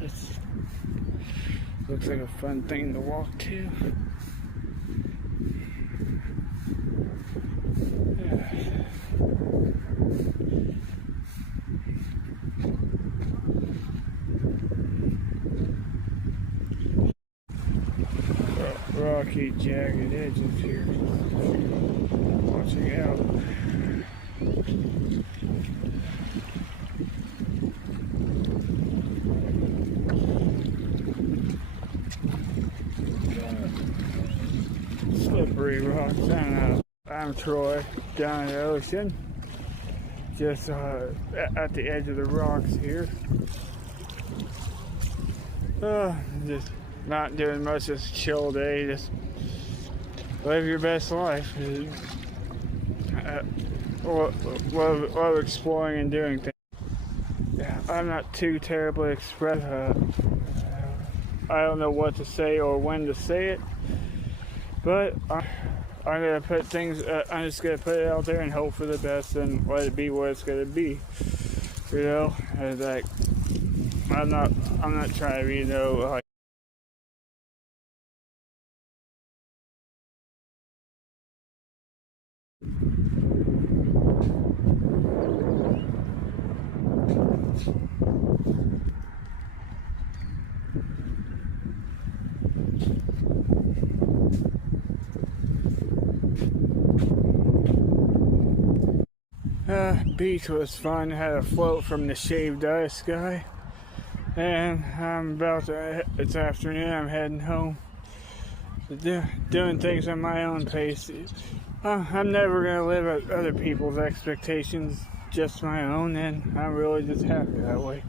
This looks like a fun thing to walk to. Rocky, jagged edges here. Watching out. Slippery rocks. I don't know. I'm Troy, down in the ocean, just at the edge of the rocks here. Just not doing much. Just a chill day. Just live your best life. Love exploring and doing things. Yeah, I'm not too terribly expressive. I don't know what to say or when to say it, but I'm gonna put things. I'm just gonna put it out there and hope for the best and let it be what it's gonna be. You know, and like I'm not trying to be like. Beach was fun. Had a float from the shaved ice guy, and it's afternoon. I'm heading home. Doing things on my own pace. I'm never gonna live at other people's expectations, just my own, and I'm really just happy that way.